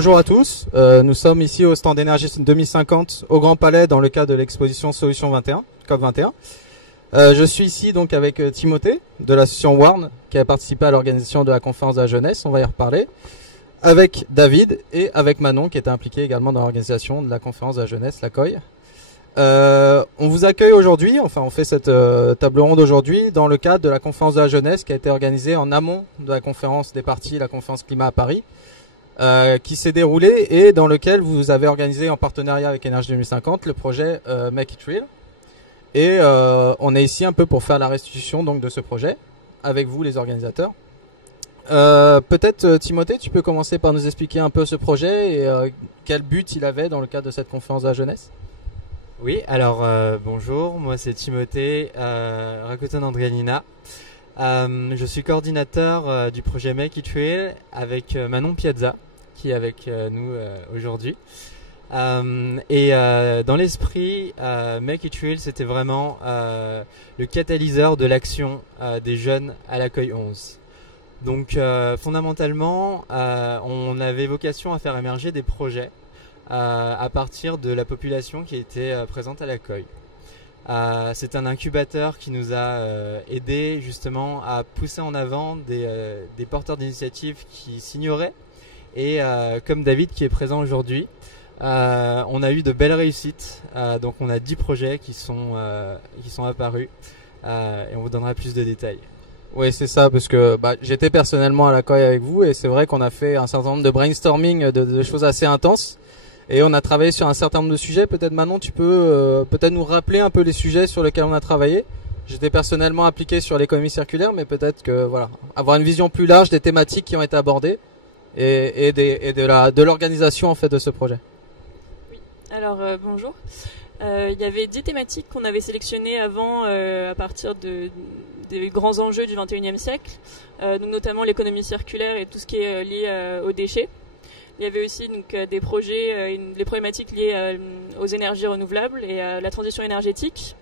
bonjour à tous, nous sommes ici au stand Énergie 2050 au Grand Palais dans le cadre de l'exposition Solution 21, COP21. Je suis ici donc avec Timothée de l'association WARN qui a participé à l'organisation de la conférence de la jeunesse, on va y reparler, avec David et avec Manon qui était impliqué également dans l'organisation de la conférence de la jeunesse, la COI. On vous accueille aujourd'hui, enfin on fait cette table ronde aujourd'hui dans le cadre de la conférence de la jeunesse qui a été organisée en amont de la conférence des partis, la conférence climat à Paris, qui s'est déroulée et dans lequel vous avez organisé en partenariat avec Énergie 2050 le projet Make It Real. Et on est ici un peu pour faire la restitution donc de ce projet avec vous les organisateurs. Peut-être Timothée, tu peux commencer par nous expliquer un peu ce projet et quel but il avait dans le cadre de cette conférence de la jeunesse. Oui, alors bonjour, moi c'est Timothée Rakoton Andrianina. Je suis coordinateur du projet Make It Real avec Manon Piazza qui est avec nous aujourd'hui. Dans l'esprit, Make It Real c'était vraiment le catalyseur de l'action des jeunes à la COI 11. Donc fondamentalement, on avait vocation à faire émerger des projets à partir de la population qui était présente à la COI. C'est un incubateur qui nous a aidé justement à pousser en avant des porteurs d'initiatives qui s'ignoraient et comme David qui est présent aujourd'hui, on a eu de belles réussites. Donc on a 10 projets qui sont apparus et on vous donnera plus de détails. Oui, c'est ça, parce que j'étais personnellement à la COI avec vous et c'est vrai qu'on a fait un certain nombre de brainstorming de choses assez intenses. Et on a travaillé sur un certain nombre de sujets. Peut-être Manon, tu peux peut-être nous rappeler un peu les sujets sur lesquels on a travaillé. J'étais personnellement impliqué sur l'économie circulaire, mais peut-être que voilà, avoir une vision plus large des thématiques qui ont été abordées et de l'organisation en fait de ce projet. Oui. Alors bonjour. Il y avait 10 thématiques qu'on avait sélectionnées avant à partir des grands enjeux du 21e siècle, donc notamment l'économie circulaire et tout ce qui est lié aux déchets. Il y avait aussi donc, des projets, les problématiques liées aux énergies renouvelables et à la transition énergétique.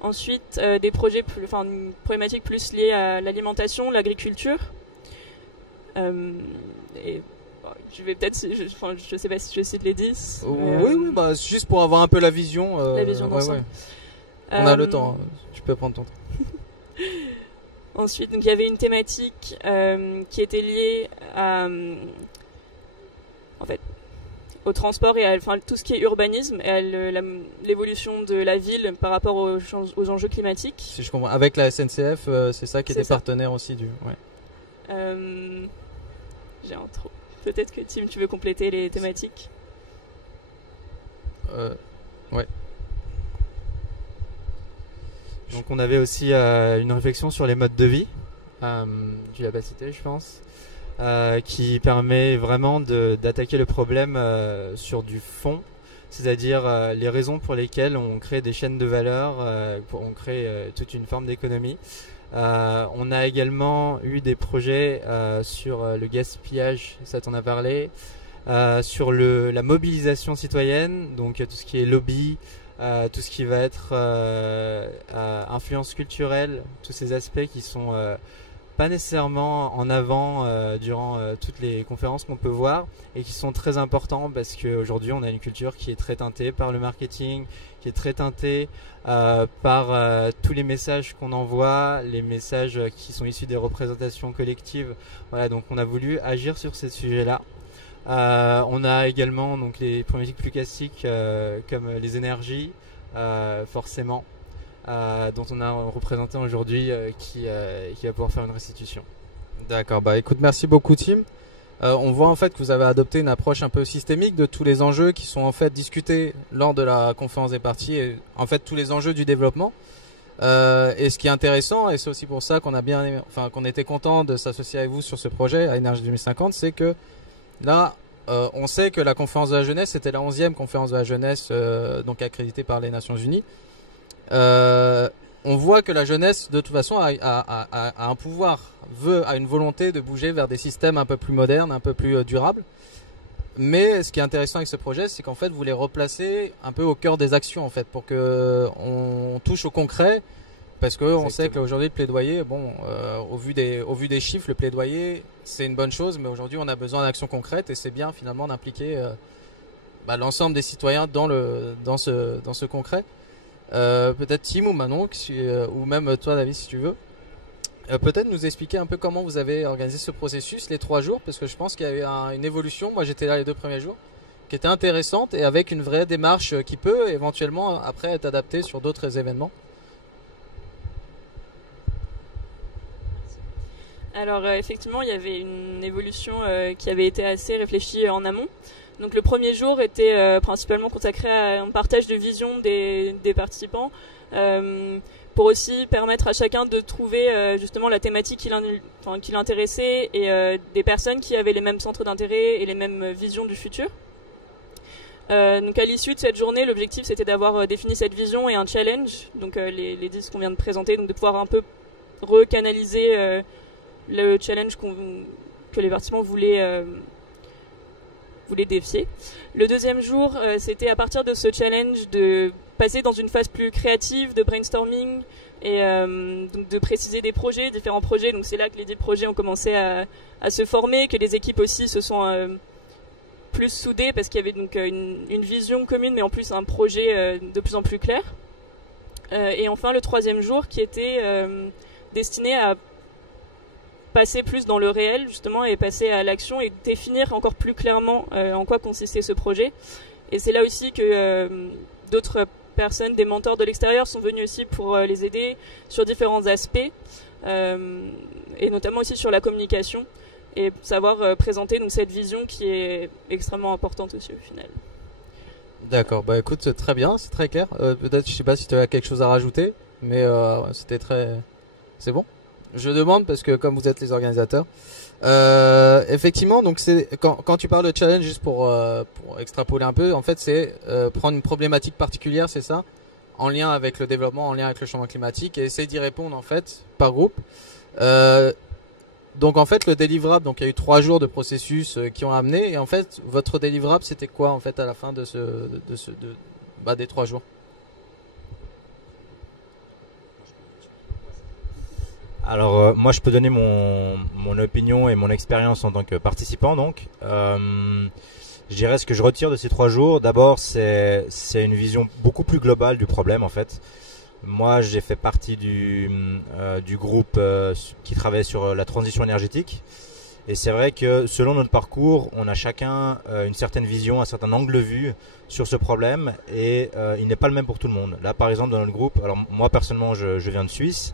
Ensuite, des projets, une problématique plus liée à l'alimentation, l'agriculture. Je vais peut-être, je sais pas si je cite les 10. Oui, juste pour avoir un peu la vision. La vision d'ensemble. Ouais. On a le temps, tu peux prendre ton temps. Ensuite, donc, il y avait une thématique qui était liée à... au transport et à tout ce qui est urbanisme et à l'évolution de la ville par rapport aux enjeux climatiques. Si je comprends, avec la SNCF, c'est ça qui était partenaire aussi du. Ouais. J'ai un trou. Peut-être que Tim, tu veux compléter les thématiques. Ouais. Donc on avait aussi une réflexion sur les modes de vie. Tu l'as pas cité, je pense. Qui permet vraiment d'attaquer le problème sur du fond, c'est-à-dire les raisons pour lesquelles on crée des chaînes de valeur, on crée toute une forme d'économie. On a également eu des projets sur le gaspillage, ça t'en a parlé, sur la mobilisation citoyenne, donc tout ce qui est lobby, tout ce qui va être influence culturelle, tous ces aspects qui sont pas nécessairement en avant durant toutes les conférences qu'on peut voir et qui sont très importants parce qu'aujourd'hui on a une culture qui est très teintée par le marketing, qui est très teintée par tous les messages qu'on envoie, les messages qui sont issus des représentations collectives. Voilà, donc on a voulu agir sur ces sujets-là. On a également donc les problématiques plus classiques comme les énergies, forcément. Dont on a représenté aujourd'hui qui va pouvoir faire une restitution. D'accord, écoute, merci beaucoup Tim. On voit en fait que vous avez adopté une approche un peu systémique de tous les enjeux qui sont en fait discutés lors de la conférence des parties et en fait tous les enjeux du développement. Et ce qui est intéressant, et c'est aussi pour ça qu'on a qu'on était content de s'associer avec vous sur ce projet à Énergie 2050, c'est que là, on sait que la conférence de la jeunesse, c'était la 11e conférence de la jeunesse donc accréditée par les Nations Unies. On voit que la jeunesse de toute façon a un pouvoir, a une volonté de bouger vers des systèmes un peu plus modernes, un peu plus durables. Mais ce qui est intéressant avec ce projet, c'est qu'en fait vous les replacez un peu au cœur des actions en fait, pour que on touche au concret Parce qu'on sait qu'aujourd'hui le plaidoyer, bon, au vu des chiffres, le plaidoyer c'est une bonne chose, mais aujourd'hui on a besoin d'actions concrètes et c'est bien finalement d'impliquer l'ensemble des citoyens dans ce concret. Peut-être Tim ou Manon, ou même toi David si tu veux, peut-être nous expliquer un peu comment vous avez organisé ce processus les 3 jours, parce que je pense qu'il y a eu une évolution. Moi j'étais là les 2 premiers jours, qui était intéressante et avec une vraie démarche qui peut éventuellement après être adaptée sur d'autres événements. Alors effectivement, il y avait une évolution qui avait été assez réfléchie en amont. Donc le premier jour était principalement consacré à un partage de vision des participants, pour aussi permettre à chacun de trouver justement la thématique qui l'intéressait et des personnes qui avaient les mêmes centres d'intérêt et les mêmes visions du futur. Donc à l'issue de cette journée, l'objectif c'était d'avoir défini cette vision et un challenge, donc les 10 qu'on vient de présenter, donc de pouvoir un peu recanaliser le challenge que les participants voulaient défier. Le deuxième jour, c'était à partir de ce challenge de passer dans une phase plus créative de brainstorming et donc de préciser des projets, différents projets. Donc c'est là que les 10 projets ont commencé à se former, que les équipes aussi se sont plus soudées parce qu'il y avait donc une vision commune, mais en plus un projet de plus en plus clair. Et enfin le troisième jour qui était destiné à passer plus dans le réel justement et passer à l'action et définir encore plus clairement en quoi consistait ce projet. Et c'est là aussi que d'autres personnes, des mentors de l'extérieur sont venus aussi pour les aider sur différents aspects et notamment aussi sur la communication et savoir présenter donc cette vision qui est extrêmement importante aussi au final. D'accord, bah écoute, c'est très bien, c'est très clair. Peut-être, je sais pas si tu as quelque chose à rajouter, mais c'était très... C'est bon ? Je demande parce que comme vous êtes les organisateurs, effectivement, donc c'est quand tu parles de challenge, juste pour extrapoler un peu, en fait, c'est prendre une problématique particulière, c'est ça, en lien avec le développement, en lien avec le changement climatique, et essayer d'y répondre en fait par groupe. Donc en fait, le délivrable, donc il y a eu 3 jours de processus qui ont amené, et en fait, votre délivrable, c'était quoi en fait à la fin de des 3 jours? Alors moi je peux donner mon opinion et mon expérience en tant que participant donc. Je dirais ce que je retire de ces 3 jours, d'abord c'est une vision beaucoup plus globale du problème en fait. Moi j'ai fait partie du groupe qui travaille sur la transition énergétique et c'est vrai que selon notre parcours on a chacun une certaine vision, un certain angle de vue sur ce problème et il n'est pas le même pour tout le monde. Là par exemple dans notre groupe, alors moi personnellement je viens de Suisse.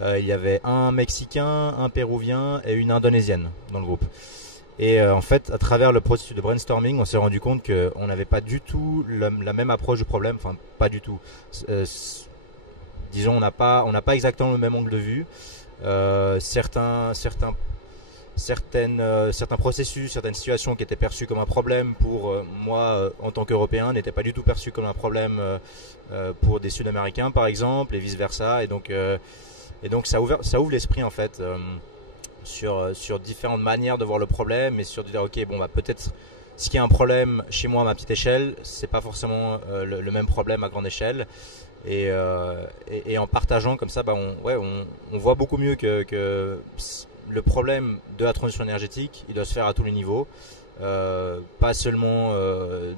Il y avait un Mexicain, un Péruvien et une Indonésienne dans le groupe. Et en fait, à travers le processus de brainstorming, on s'est rendu compte qu'on n'avait pas du tout la même approche du problème. Enfin, pas du tout. Disons, on n'a pas exactement le même angle de vue. Certains processus, certaines situations qui étaient perçues comme un problème pour moi en tant qu'Européen n'étaient pas du tout perçues comme un problème pour des Sud-Américains par exemple et vice versa. Et donc ça ouvre l'esprit en fait sur différentes manières de voir le problème et sur de dire ok bon bah peut-être ce qui est un problème chez moi à ma petite échelle c'est pas forcément le même problème à grande échelle et en partageant comme ça bah on voit beaucoup mieux que le problème de la transition énergétique il doit se faire à tous les niveaux, pas seulement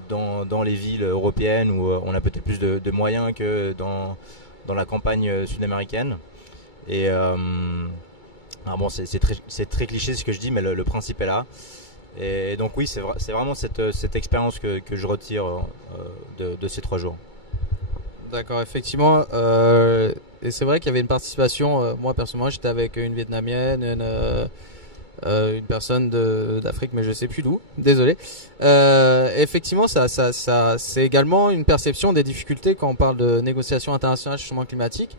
dans les villes européennes où on a peut-être plus de moyens que dans la campagne sud-américaine. Et alors bon, c'est très cliché ce que je dis, mais le principe est là. Et donc oui, c'est vraiment cette expérience que je retire de ces 3 jours. D'accord, effectivement. Et c'est vrai qu'il y avait une participation. Moi personnellement, j'étais avec une Vietnamienne, une personne d'Afrique, mais je sais plus d'où. Désolé. Effectivement, ça c'est également une perception des difficultés quand on parle de négociations internationales sur le changement climatique.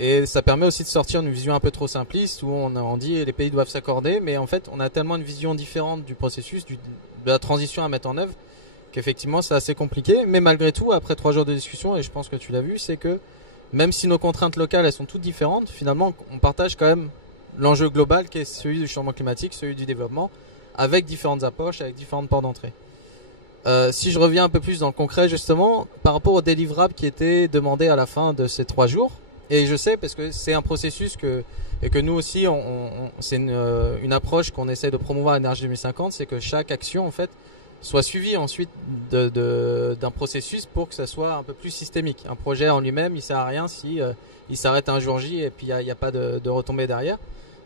Et ça permet aussi de sortir d'une vision un peu trop simpliste où on dit les pays doivent s'accorder, mais en fait on a tellement une vision différente du processus, de la transition à mettre en œuvre, qu'effectivement c'est assez compliqué. Mais malgré tout, après 3 jours de discussion, et je pense que tu l'as vu, c'est que même si nos contraintes locales elles sont toutes différentes, finalement on partage quand même l'enjeu global qui est celui du changement climatique, celui du développement, avec différentes approches, avec différentes portes d'entrée. Si je reviens un peu plus dans le concret justement, par rapport aux délivrables qui étaient demandés à la fin de ces 3 jours, et je sais parce que c'est un processus et que nous aussi, c'est une approche qu'on essaie de promouvoir à Énergie 2050, c'est que chaque action en fait soit suivie ensuite d'un processus pour que ça soit un peu plus systémique. Un projet en lui-même, il sert à rien si il s'arrête un jour J et puis il n'y a pas de retombée derrière.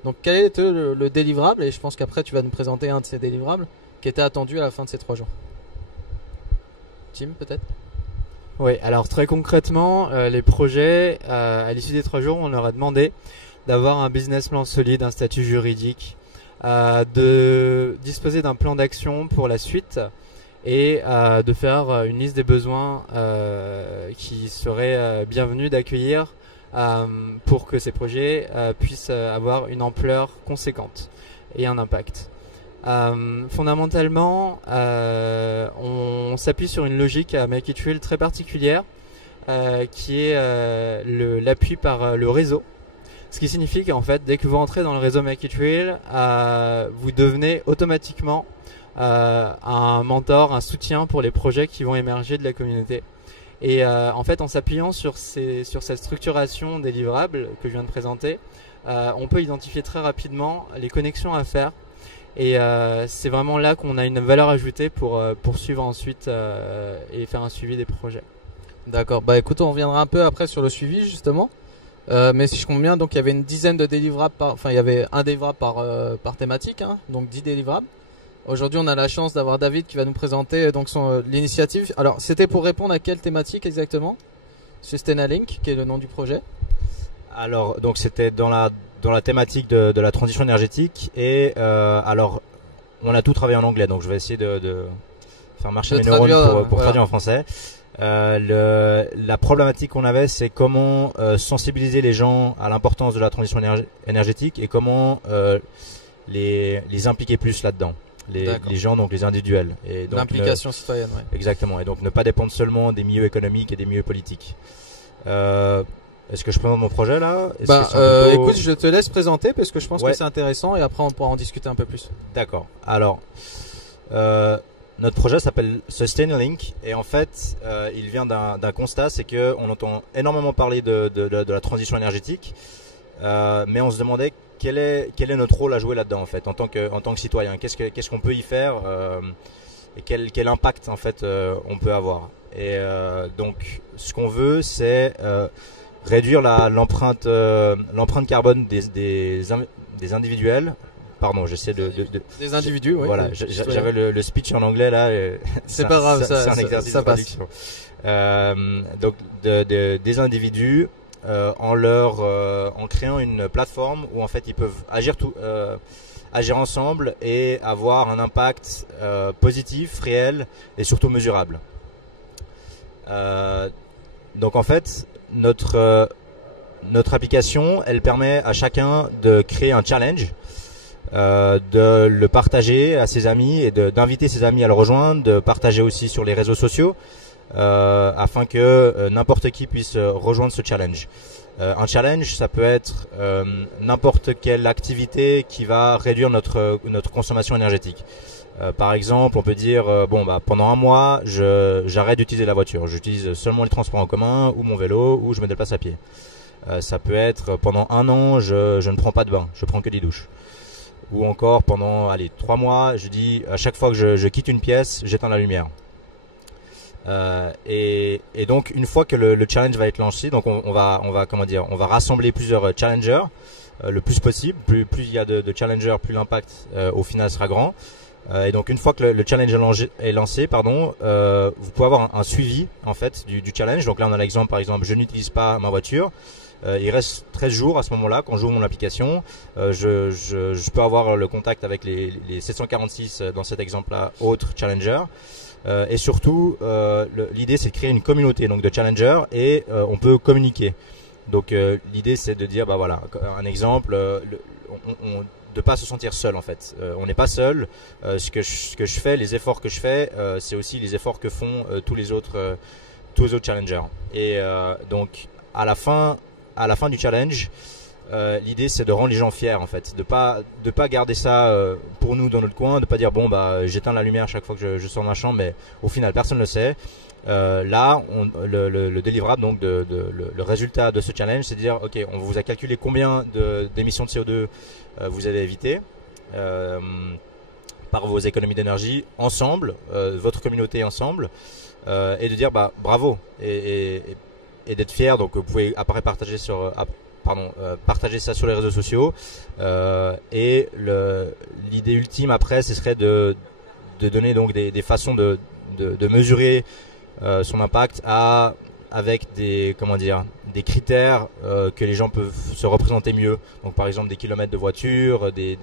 Donc quel est le délivrable, et je pense qu'après tu vas nous présenter un de ces délivrables qui était attendu à la fin de ces 3 jours. Tim, peut-être? Oui, alors très concrètement, les projets, à l'issue des 3 jours, on leur a demandé d'avoir un business plan solide, un statut juridique, de disposer d'un plan d'action pour la suite et de faire une liste des besoins qui seraient bienvenus d'accueillir pour que ces projets puissent avoir une ampleur conséquente et un impact. Fondamentalement, on s'appuie sur une logique à Make It Real très particulière qui est l'appui par le réseau. Ce qui signifie qu'en fait, dès que vous entrez dans le réseau Make It Real, vous devenez automatiquement un mentor, un soutien pour les projets qui vont émerger de la communauté. Et en fait, en s'appuyant sur cette structuration des livrables que je viens de présenter, on peut identifier très rapidement les connexions à faire. Et c'est vraiment là qu'on a une valeur ajoutée pour poursuivre ensuite et faire un suivi des projets. D'accord, bah écoute, on reviendra un peu après sur le suivi justement. Mais si je comprends bien, donc il y avait une dizaine de délivrables, il y avait un délivrable par thématique, hein, donc 10 délivrables. Aujourd'hui, on a la chance d'avoir David qui va nous présenter donc l'initiative. Alors, c'était pour répondre à quelle thématique exactement? Sustainalink, qui est le nom du projet. Alors, donc c'était dans la thématique de la transition énergétique et alors on a tout travaillé en anglais, donc je vais essayer de faire marcher mes neurones pour traduire en français. La problématique qu'on avait, c'est comment sensibiliser les gens à l'importance de la transition énergétique et comment les impliquer plus là-dedans. Les gens, donc les individuels. L'implication citoyenne, ouais. Exactement, et donc ne pas dépendre seulement des milieux économiques et des milieux politiques. Est-ce que je présente mon projet là? Écoute, je te laisse présenter parce que je pense que c'est intéressant et après on pourra en discuter un peu plus. D'accord. Alors, notre projet s'appelle Sustainalink et en fait, il vient d'un constat, c'est que on entend énormément parler de la transition énergétique, mais on se demandait quel est notre rôle à jouer là-dedans en fait, en tant que citoyen. Qu'est-ce qu'on peut y faire et quel impact en fait on peut avoir. Et donc, ce qu'on veut, c'est réduire l'empreinte carbone des individuels. Pardon, j'essaie des individus, oui. Voilà, j'avais le speech en anglais là. C'est pas grave, c'est un exercice de traduction. Donc des individus en créant une plateforme où en fait ils peuvent agir ensemble et avoir un impact positif, réel et surtout mesurable. Donc en fait, notre application, elle permet à chacun de créer un challenge, de le partager à ses amis et d'inviter ses amis à le rejoindre, de partager aussi sur les réseaux sociaux afin que n'importe qui puisse rejoindre ce challenge. Un challenge, ça peut être n'importe quelle activité qui va réduire notre consommation énergétique. Par exemple, on peut dire pendant un mois, j'arrête d'utiliser la voiture. J'utilise seulement les transports en commun ou mon vélo ou je me déplace à pied. Ça peut être pendant un an, je ne prends pas de bain, je prends que des douches. Ou encore pendant 3 mois, je dis à chaque fois que je quitte une pièce, j'éteins la lumière. Et donc une fois que le challenge va être lancé, donc on va rassembler plusieurs challengers le plus possible. Plus il y a de challengers, plus l'impact au final sera grand. Et donc une fois que le challenge est lancé, vous pouvez avoir un suivi en fait du challenge. Donc là on a l'exemple, par exemple, je n'utilise pas ma voiture. Il reste 13 jours à ce moment-là quand j'ouvre mon application. Je peux avoir le contact avec les 746 dans cet exemple-là autres challengers. Et surtout, l'idée c'est de créer une communauté donc de challengers et on peut communiquer. Donc l'idée c'est de dire un exemple, de pas se sentir seul en fait. On n'est pas seul. Ce que je fais, les efforts que je fais, c'est aussi les efforts que font tous les autres challengers. Et donc à la fin du challenge, l'idée c'est de rendre les gens fiers en fait, de pas garder ça pour nous dans notre coin, de pas dire bon bah j'éteins la lumière chaque fois que je sors de ma chambre, mais au final personne ne le sait. Là, le délivrable, donc le résultat de ce challenge, c'est de dire ok, on vous a calculé combien d'émissions de CO2 vous avez évité par vos économies d'énergie ensemble, votre communauté ensemble, et de dire bah bravo et d'être fier. Donc vous pouvez après partager partager ça sur les réseaux sociaux, et l'idée ultime après ce serait de donner donc des façons de mesurer son impact avec des critères que les gens peuvent se représenter mieux. Donc par exemple des kilomètres de voiture, des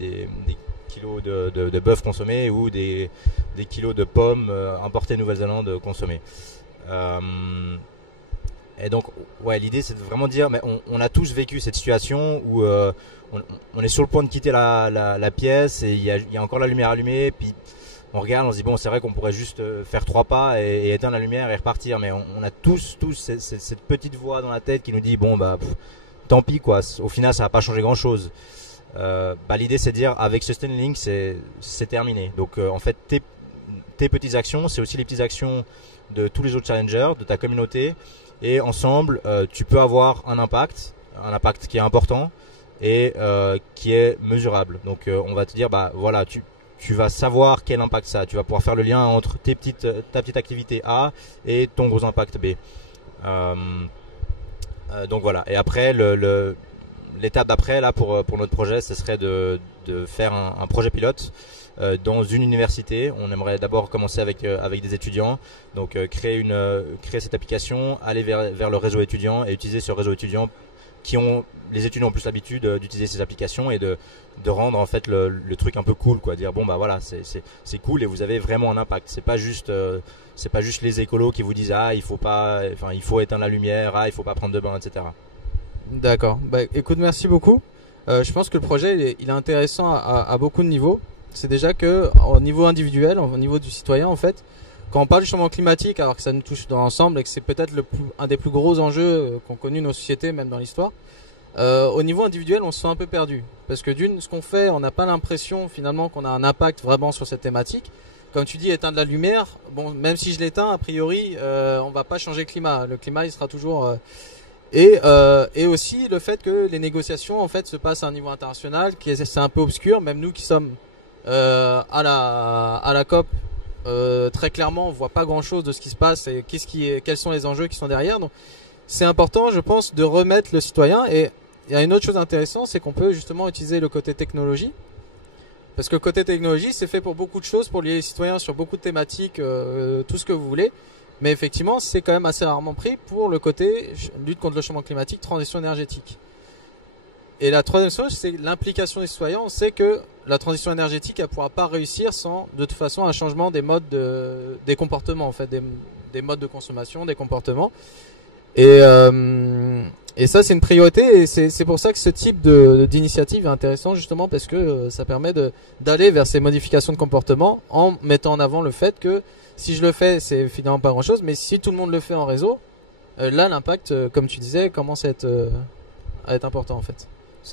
kilos de bœuf consommés ou des kilos de pommes importées de Nouvelle-Zélande consommées. Et donc ouais, l'idée c'est de vraiment dire mais on a tous vécu cette situation où on est sur le point de quitter la pièce et il y a encore la lumière allumée, puis on regarde, on se dit bon c'est vrai qu'on pourrait juste faire 3 pas et éteindre la lumière et repartir, mais on a tous cette petite voix dans la tête qui nous dit bon bah tant pis quoi, au final ça va pas changer grand chose. L'idée c'est de dire avec Sustainlink c'est terminé. Donc en fait tes petites actions c'est aussi les petites actions de tous les autres challengers, de ta communauté, et ensemble tu peux avoir un impact qui est important et qui est mesurable. Donc on va te dire bah voilà, tu vas savoir quel impact ça a. Tu vas pouvoir faire le lien entre ta petite activité A et ton gros impact B. Donc voilà. Et après, l'étape d'après là pour notre projet, ce serait de faire un projet pilote dans une université. On aimerait d'abord commencer avec des étudiants. Donc créer cette application, aller vers le réseau étudiant et utiliser ce réseau étudiant les étudiants ont plus l'habitude d'utiliser ces applications et de rendre en fait le truc un peu cool quoi, dire bon bah voilà c'est cool et vous avez vraiment un impact. C'est pas juste les écolos qui vous disent il faut éteindre la lumière, il faut pas prendre de bain, etc. D'accord. Bah écoute, merci beaucoup. Je pense que le projet il est intéressant à beaucoup de niveaux. C'est déjà que au niveau individuel, au niveau du citoyen en fait, quand on parle du changement climatique, alors que ça nous touche dans l'ensemble et que c'est peut-être un des plus gros enjeux qu'ont connu nos sociétés, même dans l'histoire, au niveau individuel, on se sent un peu perdu. Parce que ce qu'on fait, on n'a pas l'impression finalement qu'on a un impact vraiment sur cette thématique. Comme tu dis, éteindre la lumière, bon, même si je l'éteins, a priori, on va pas changer le climat. Le climat, il sera toujours... Et aussi le fait que les négociations en fait se passent à un niveau international, c'est un peu obscur. Même nous qui sommes à la COP, très clairement on voit pas grand chose de ce qui se passe et quels sont les enjeux qui sont derrière. Donc c'est important, je pense, de remettre le citoyen. Et il y a une autre chose intéressante, c'est qu'on peut justement utiliser le côté technologie, parce que le côté technologie c'est fait pour beaucoup de choses, pour lier les citoyens sur beaucoup de thématiques, tout ce que vous voulez. Mais effectivement c'est quand même assez rarement pris pour le côté lutte contre le changement climatique, transition énergétique. Et la troisième chose, c'est l'implication des citoyens. On sait que la transition énergétique, elle ne pourra pas réussir sans, de toute façon, un changement des modes des comportements, en fait, des modes de consommation, des comportements. Et ça, c'est une priorité. Et c'est pour ça que ce type d'initiative est intéressant, justement, parce que ça permet d'aller vers ces modifications de comportement en mettant en avant le fait que si je le fais, c'est finalement pas grand-chose. Mais si tout le monde le fait en réseau, là, l'impact, comme tu disais, commence à être important, en fait.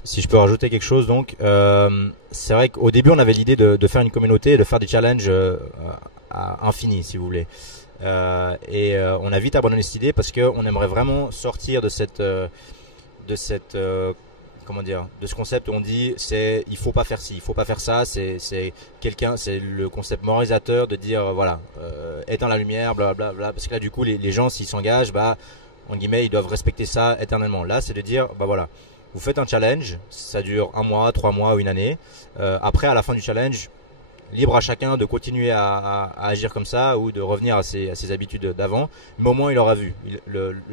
Si je peux rajouter quelque chose, donc c'est vrai qu'au début on avait l'idée de faire une communauté et de faire des challenges à infini, si vous voulez. On a vite abandonné cette idée parce qu'on aimerait vraiment sortir de ce concept où on dit il faut pas faire ci, il faut pas faire ça. C'est le concept moralisateur de dire voilà, éteins la lumière, blablabla. Parce que là du coup les gens s'ils s'engagent, en guillemets ils doivent respecter ça éternellement. Là c'est de dire voilà. Vous faites un challenge, ça dure 1 mois, 3 mois ou une année. Après, à la fin du challenge, libre à chacun de continuer à agir comme ça ou de revenir à ses habitudes d'avant. Mais au moins, il aura vu.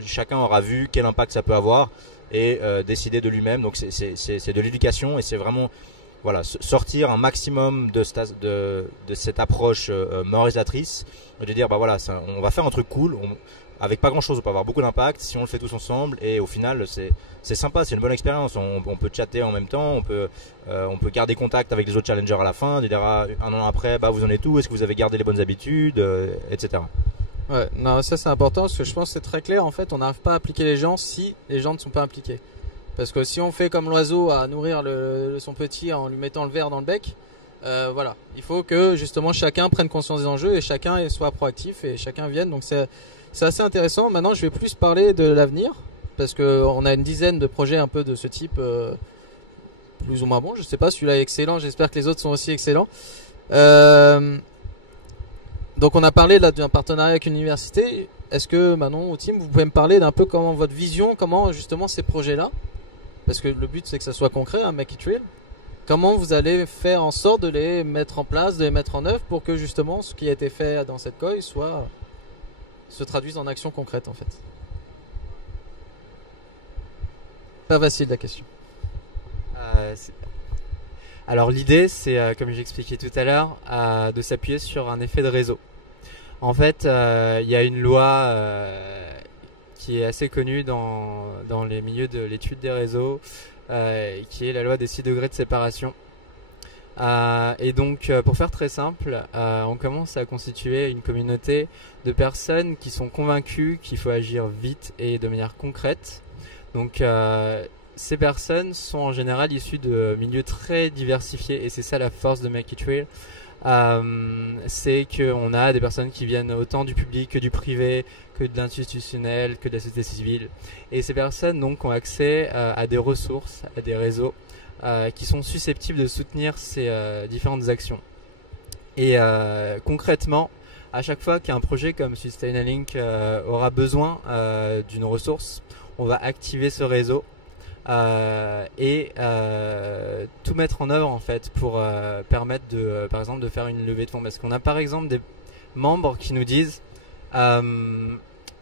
Chacun aura vu quel impact ça peut avoir et décider de lui-même. Donc, c'est de l'éducation et c'est vraiment voilà, sortir un maximum de cette approche moralisatrice, de dire voilà, on va faire un truc cool. Avec pas grand chose, on peut avoir beaucoup d'impact si on le fait tous ensemble et au final c'est sympa, c'est une bonne expérience. On peut chatter en même temps, on peut garder contact avec les autres challengers à la fin, dire un an après vous en êtes où, est-ce que vous avez gardé les bonnes habitudes, etc. Ouais, non, ça c'est important parce que je pense que c'est très clair en fait, on n'arrive pas à appliquer les gens si les gens ne sont pas impliqués. Parce que si on fait comme l'oiseau à nourrir son petit en lui mettant le verre dans le bec, voilà, il faut que justement chacun prenne conscience des enjeux et chacun soit proactif et chacun vienne. Donc c'est assez intéressant. Maintenant, je vais plus parler de l'avenir parce que on a une dizaine de projets un peu de ce type, plus ou moins bons. Je sais pas, celui-là est excellent. J'espère que les autres sont aussi excellents. Donc on a parlé là d'un partenariat avec une université. Est-ce que Manon ou Tim, vous pouvez me parler d'un peu comment votre vision, comment justement ces projets-là, parce que le but c'est que ça soit concret, hein, Make It Real. Comment vous allez faire en sorte de les mettre en place, de les mettre en œuvre pour que justement ce qui a été fait dans cette COI se traduise en action concrète en fait. Pas facile la question. Alors l'idée c'est, comme j'expliquais tout à l'heure, de s'appuyer sur un effet de réseau. En fait, il y a une loi qui est assez connue dans les milieux de l'étude des réseaux, qui est la loi des 6 degrés de séparation. Et donc, pour faire très simple, on commence à constituer une communauté de personnes qui sont convaincues qu'il faut agir vite et de manière concrète. Donc, ces personnes sont en général issues de milieux très diversifiés et c'est ça la force de Make It Real. C'est qu'on a des personnes qui viennent autant du public que du privé, que de l'institutionnel, que de la société civile. Et ces personnes donc ont accès à des ressources, à des réseaux qui sont susceptibles de soutenir ces différentes actions. Et concrètement, à chaque fois qu'un projet comme Sustainalink aura besoin d'une ressource, on va activer ce réseau et tout mettre en œuvre en fait pour permettre par exemple de faire une levée de fonds. Parce qu'on a par exemple des membres qui nous disent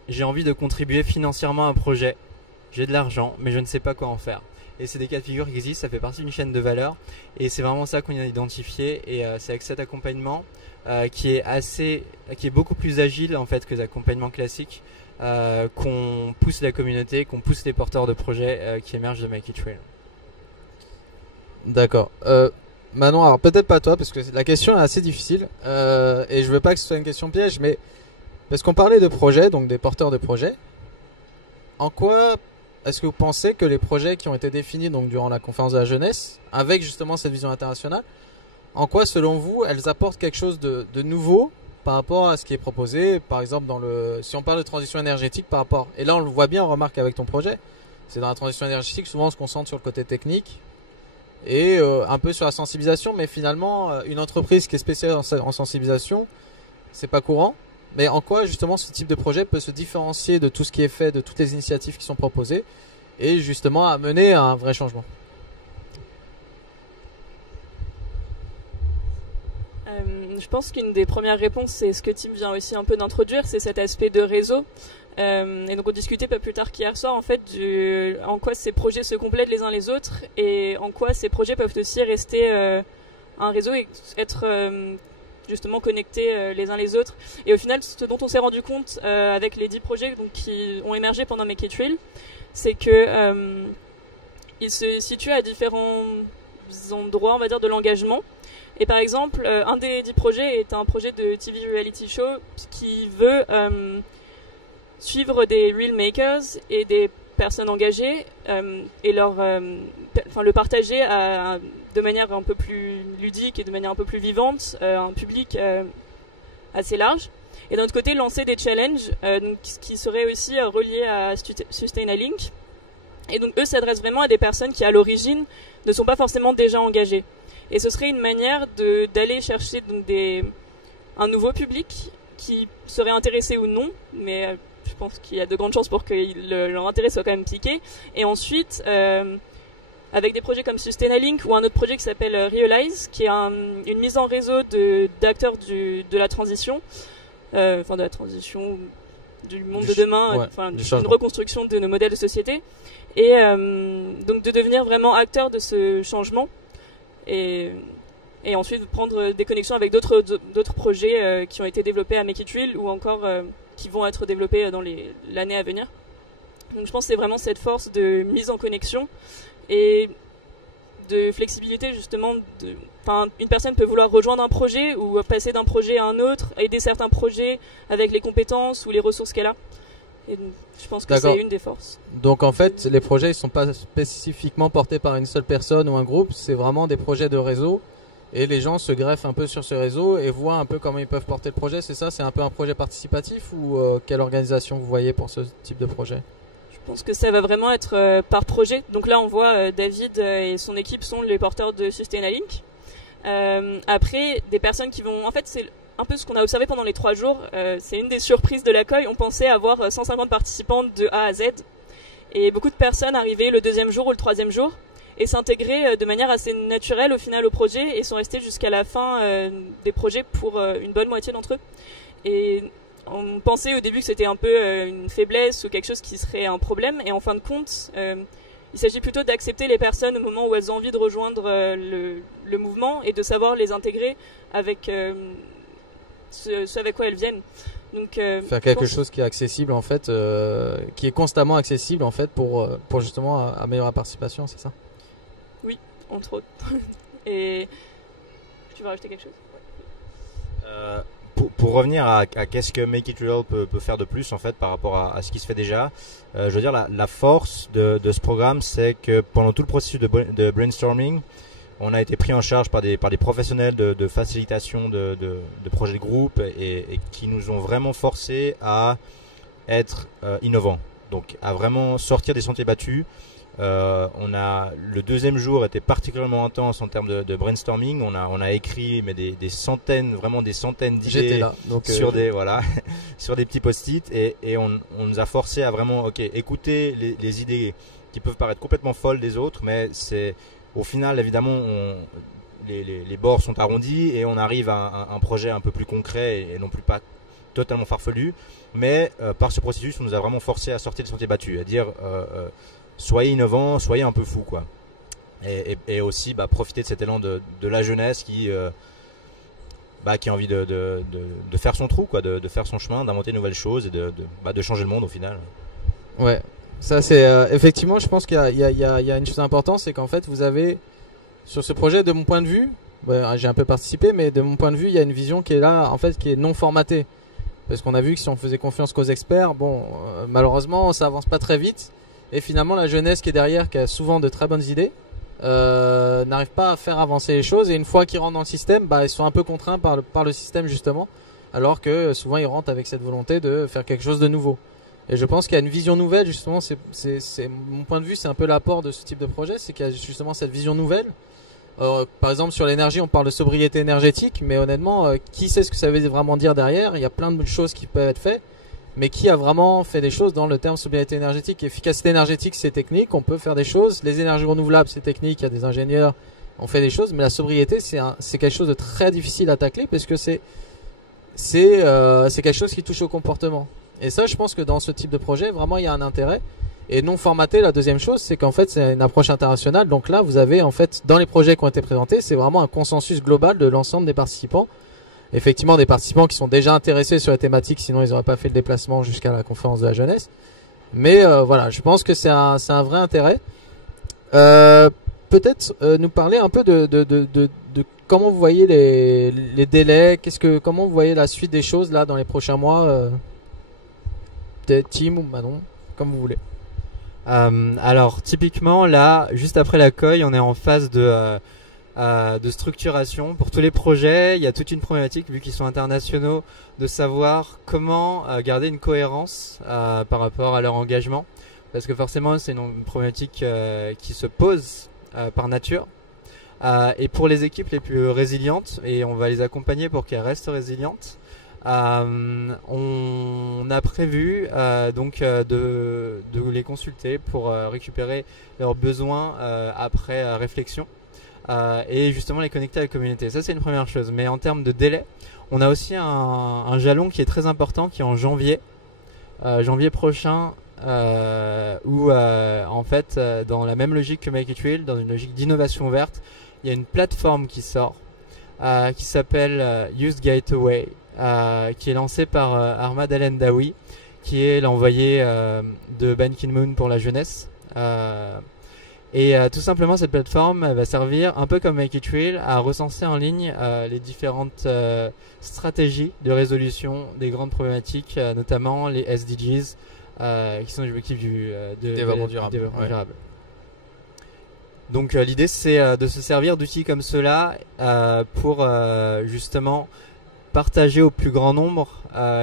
j'ai envie de contribuer financièrement à un projet, j'ai de l'argent mais je ne sais pas quoi en faire. Et c'est des cas de figure qui existent, ça fait partie d'une chaîne de valeur et c'est vraiment ça qu'on a identifié. Et c'est avec cet accompagnement qui est beaucoup plus agile en fait que l'accompagnement classique, qu'on pousse la communauté, qu'on pousse les porteurs de projets qui émergent de Make It Real. D'accord. Manon, alors peut-être pas toi parce que la question est assez difficile et je veux pas que ce soit une question piège, mais parce qu'on parlait de projets, donc des porteurs de projets, en quoi est-ce que vous pensez que les projets qui ont été définis donc durant la conférence de la jeunesse, avec justement cette vision internationale, en quoi selon vous elles apportent quelque chose de nouveau par rapport à ce qui est proposé, par exemple si on parle de transition énergétique par rapport, et là on le voit bien, on remarque avec ton projet, c'est dans la transition énergétique, souvent on se concentre sur le côté technique et un peu sur la sensibilisation, mais finalement une entreprise qui est spécialisée en sensibilisation, c'est pas courant. Mais en quoi justement ce type de projet peut se différencier de tout ce qui est fait, de toutes les initiatives qui sont proposées et justement amener à un vrai changement? Je pense qu'une des premières réponses, c'est ce que Tim vient aussi un peu d'introduire, c'est cet aspect de réseau. Et donc on discutait pas plus tard qu'hier soir en fait en quoi ces projets se complètent les uns les autres et en quoi ces projets peuvent aussi rester un réseau et être justement connectés les uns les autres. Et au final, ce dont on s'est rendu compte avec les 10 projets donc, qui ont émergé pendant Make It Real, c'est que ils se situent à différents endroits, on va dire, de l'engagement. Et par exemple, un des 10 projets est un projet de TV reality show qui veut suivre des real makers et des personnes engagées et le partager de manière un peu plus ludique et de manière un peu plus vivante à un public assez large. Et d'un autre côté, lancer des challenges qui seraient aussi reliés à Sustainalink. Et donc eux s'adressent vraiment à des personnes qui à l'origine ne sont pas forcément déjà engagées. Et ce serait une manière d'aller chercher donc un nouveau public qui serait intéressé ou non, mais je pense qu'il y a de grandes chances pour que leur intérêt soit quand même piqué. Et ensuite, avec des projets comme Sustainalink ou un autre projet qui s'appelle Realize, qui est une mise en réseau d'acteurs de la transition, de la transition du monde de demain, une reconstruction de nos modèles de société, et donc de devenir vraiment acteur de ce changement. Et ensuite prendre des connexions avec d'autres projets qui ont été développés à Make It Real ou encore qui vont être développés dans l'année à venir. Donc je pense que c'est vraiment cette force de mise en connexion et de flexibilité justement. Une personne peut vouloir rejoindre un projet ou passer d'un projet à un autre, aider certains projets avec les compétences ou les ressources qu'elle a. Et je pense que c'est une des forces. Donc en fait, les projets ne sont pas spécifiquement portés par une seule personne ou un groupe, c'est vraiment des projets de réseau. Et les gens se greffent un peu sur ce réseau et voient un peu comment ils peuvent porter le projet. C'est ça? C'est un peu un projet participatif ou quelle organisation vous voyez pour ce type de projet? Je pense que ça va vraiment être par projet. Donc là, on voit David et son équipe sont les porteurs de Sustainalink. Après, des personnes qui vont... En fait, c'est un peu ce qu'on a observé pendant les 3 jours. C'est une des surprises de l'accueil. On pensait avoir 150 participants de A à Z. Et beaucoup de personnes arrivaient le 2e jour ou le 3e jour et s'intégraient de manière assez naturelle au final au projet et sont restés jusqu'à la fin des projets pour une bonne moitié d'entre eux. Et on pensait au début que c'était un peu une faiblesse ou quelque chose qui serait un problème. Et en fin de compte, il s'agit plutôt d'accepter les personnes au moment où elles ont envie de rejoindre le mouvement et de savoir les intégrer avec ce avec quoi elles viennent. Donc, faire quelque chose qui est accessible en fait, qui est constamment accessible en fait pour justement améliorer la participation, c'est ça? Oui, entre autres. Et tu veux rajouter quelque chose? Pour revenir à qu'est-ce que Make It Real peut faire de plus en fait par rapport à ce qui se fait déjà, je veux dire la force de ce programme, c'est que pendant tout le processus de brainstorming, on a été pris en charge par des professionnels de facilitation de projets de groupe et qui nous ont vraiment forcé à être innovants, donc à vraiment sortir des sentiers battus. Le 2e jour était particulièrement intense en termes de brainstorming. On a écrit mais des centaines, vraiment des centaines d'idées sur sur des petits post-it et on nous a forcé à vraiment écouter les idées qui peuvent paraître complètement folles des autres, mais c'est au final évidemment les bords sont arrondis et on arrive à un projet un peu plus concret et non plus pas totalement farfelu, mais par ce processus on nous a vraiment forcé à sortir des sentiers battus, à dire soyez innovants, soyez un peu fous quoi. Et aussi profiter de cet élan de la jeunesse qui a envie de faire son trou quoi, de faire son chemin, d'inventer de nouvelles choses et de changer le monde au final. Ouais, ça c'est effectivement, je pense qu'il y a une chose importante, c'est qu'en fait vous avez sur ce projet, de mon point de vue, j'ai un peu participé, mais de mon point de vue, il y a une vision qui est là, en fait, qui est non formatée, parce qu'on a vu que si on faisait confiance qu'aux experts, malheureusement, ça avance pas très vite. Et finalement, la jeunesse qui est derrière, qui a souvent de très bonnes idées, n'arrive pas à faire avancer les choses. Et une fois qu'ils rentrent dans le système, ils sont un peu contraints par le système justement, alors que souvent ils rentrent avec cette volonté de faire quelque chose de nouveau. Et je pense qu'il y a une vision nouvelle justement. C'est mon point de vue, c'est un peu l'apport de ce type de projet, c'est qu'il y a justement cette vision nouvelle. Par exemple, sur l'énergie, on parle de sobriété énergétique, mais honnêtement, qui sait ce que ça veut vraiment dire derrière? Il y a plein de choses qui peuvent être faites. Mais qui a vraiment fait des choses dans le terme sobriété énergétique? Efficacité énergétique, c'est technique, on peut faire des choses. Les énergies renouvelables, c'est technique, il y a des ingénieurs, on fait des choses. Mais la sobriété, c'est quelque chose de très difficile à tacler parce que c'est quelque chose qui touche au comportement. Et ça, je pense que dans ce type de projet, vraiment, il y a un intérêt. Et non formaté, la deuxième chose, c'est qu'en fait, c'est une approche internationale. Donc là, vous avez en fait, dans les projets qui ont été présentés, c'est vraiment un consensus global de l'ensemble des participants. Effectivement, des participants qui sont déjà intéressés sur la thématique, sinon ils n'auraient pas fait le déplacement jusqu'à la conférence de la jeunesse. Mais voilà, je pense que c'est un vrai intérêt. Peut-être nous parler un peu de comment vous voyez les délais, comment vous voyez la suite des choses là dans les prochains mois, Tim ou Manon, comme vous voulez. Alors typiquement là, juste après l'accueil, on est en phase de structuration pour tous les projets. Il y a toute une problématique, vu qu'ils sont internationaux, de savoir comment garder une cohérence par rapport à leur engagement, parce que forcément c'est une problématique qui se pose par nature, et pour les équipes les plus résilientes, et on va les accompagner pour qu'elles restent résilientes, on a prévu de les consulter pour récupérer leurs besoins après réflexion. Et justement les connecter à la communauté. Ça c'est une première chose. Mais en termes de délai, on a aussi un jalon qui est très important, qui est en janvier prochain, où en fait dans la même logique que Make It Real, dans une logique d'innovation verte, il y a une plateforme qui sort qui s'appelle Youth Gateway, qui est lancée par Ahmad Al-Hendawi, qui est l'envoyé de Ban Ki-moon pour la jeunesse. Et tout simplement, cette plateforme va servir, un peu comme Make It Real, à recenser en ligne les différentes stratégies de résolution des grandes problématiques, notamment les SDGs, qui sont les objectifs du développement durable. Ouais. durable. Donc l'idée c'est de se servir d'outils comme cela pour justement partager au plus grand nombre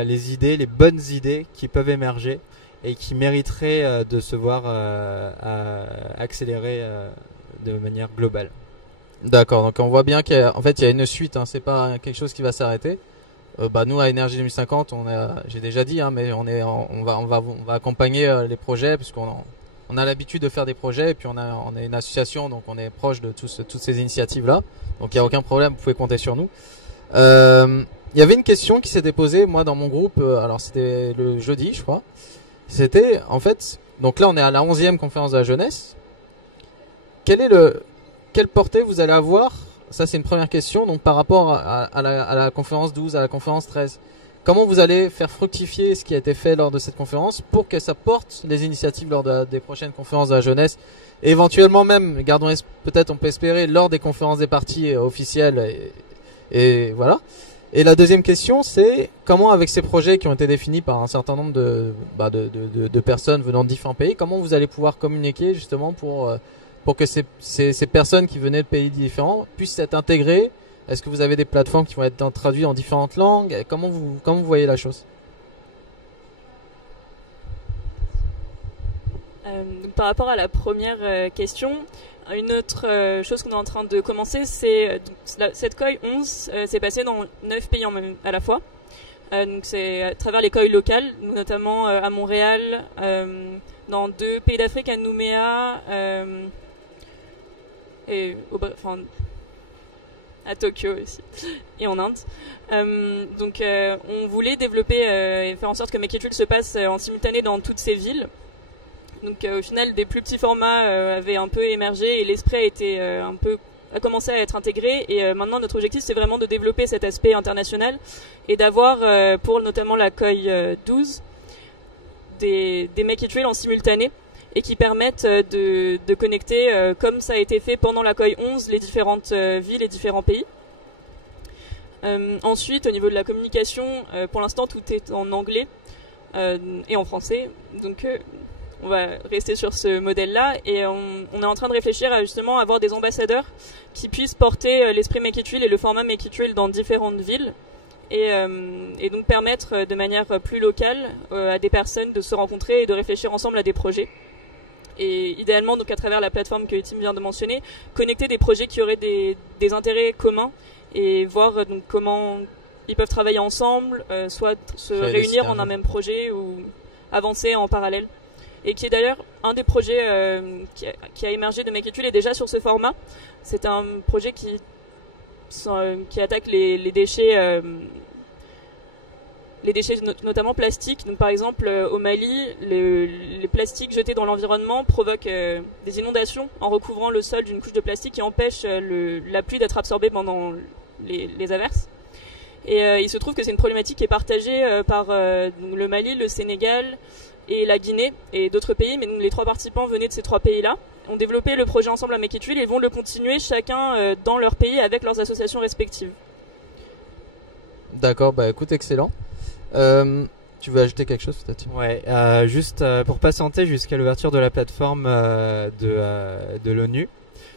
les idées, les bonnes idées qui peuvent émerger et qui mériteraient de se voir accélérer de manière globale. D'accord, donc on voit bien qu'il y a, en fait, il y a une suite, hein, c'est pas quelque chose qui va s'arrêter. Nous à Énergie 2050, j'ai déjà dit, hein, mais on va accompagner les projets puisqu'on a l'habitude de faire des projets et puis on est une association, donc on est proche de toutes ces initiatives là. Donc il n'y a aucun problème, vous pouvez compter sur nous. Il y avait une question qui s'était posée, moi dans mon groupe, alors c'était le jeudi, je crois. C'était en fait, donc là on est à la 11e conférence de la jeunesse. Quelle portée vous allez avoir? Ça c'est une première question. Donc par rapport à la conférence 12, à la conférence 13, comment vous allez faire fructifier ce qui a été fait lors de cette conférence pour que ça porte les initiatives lors des prochaines conférences de la jeunesse, et éventuellement même, peut-être on peut espérer lors des conférences des partis officielles et voilà. Et la deuxième question, c'est comment, avec ces projets qui ont été définis par un certain nombre de personnes venant de différents pays, comment vous allez pouvoir communiquer justement pour que ces personnes qui venaient de pays différents puissent être intégrées? Est-ce que vous avez des plateformes qui vont être traduites en différentes langues? Comment vous voyez la chose? Par rapport à la première question, une autre chose qu'on est en train de commencer, c'est cette COI 11 s'est passée dans 9 pays à la fois. Donc c'est à travers les COI locales, notamment à Montréal, dans 2 pays d'Afrique, à Nouméa, et à Tokyo aussi, et en Inde. Donc on voulait développer et faire en sorte que Make It Real se passe en simultané dans toutes ces villes. Donc au final, des plus petits formats avaient un peu émergé et l'esprit a commencé à être intégré. Et maintenant, notre objectif, c'est vraiment de développer cet aspect international et d'avoir, pour notamment la COI 12, des Make It Real en simultané et qui permettent de connecter, comme ça a été fait pendant la COI 11, les différentes villes et différents pays. Ensuite, au niveau de la communication, pour l'instant, tout est en anglais et en français. Donc on va rester sur ce modèle-là et on est en train de réfléchir à justement avoir des ambassadeurs qui puissent porter l'esprit Make It Real et le format Make It Real dans différentes villes et donc permettre de manière plus locale à des personnes de se rencontrer et de réfléchir ensemble à des projets. Et idéalement, donc à travers la plateforme que Tim vient de mentionner, connecter des projets qui auraient des intérêts communs et voir donc comment ils peuvent travailler ensemble, soit se réunir en un même projet ou avancer en parallèle. Et qui est d'ailleurs un des projets qui a émergé de Make It Real est déjà sur ce format. C'est un projet qui attaque les déchets notamment plastiques. Donc par exemple au Mali, les plastiques jetés dans l'environnement provoquent des inondations en recouvrant le sol d'une couche de plastique qui empêche la pluie d'être absorbée pendant les averses. Et il se trouve que c'est une problématique qui est partagée par le Mali, le Sénégal et la Guinée et d'autres pays, mais donc les 3 participants venaient de ces 3 pays-là, ont développé le projet ensemble à Make It Real et vont le continuer chacun dans leur pays avec leurs associations respectives. D'accord, écoute, excellent. Tu veux ajouter quelque chose peut-être? Ouais, juste pour patienter jusqu'à l'ouverture de la plateforme de l'ONU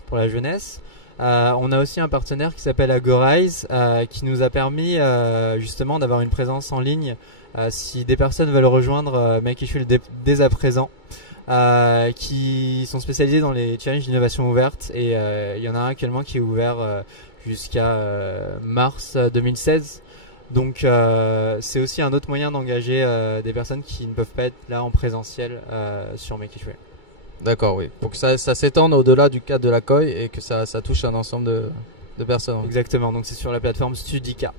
pour la jeunesse. On a aussi un partenaire qui s'appelle Agorize qui nous a permis justement d'avoir une présence en ligne si des personnes veulent rejoindre Make It Real dès à présent, qui sont spécialisés dans les challenges d'innovation ouverte, et il y en a un actuellement qui est ouvert jusqu'à mars 2016. Donc c'est aussi un autre moyen d'engager des personnes qui ne peuvent pas être là en présentiel sur Make It Real. D'accord, oui. Pour que ça s'étende au-delà du cadre de la COI et que ça touche un ensemble de personnes. Exactement, donc c'est sur la plateforme Studica.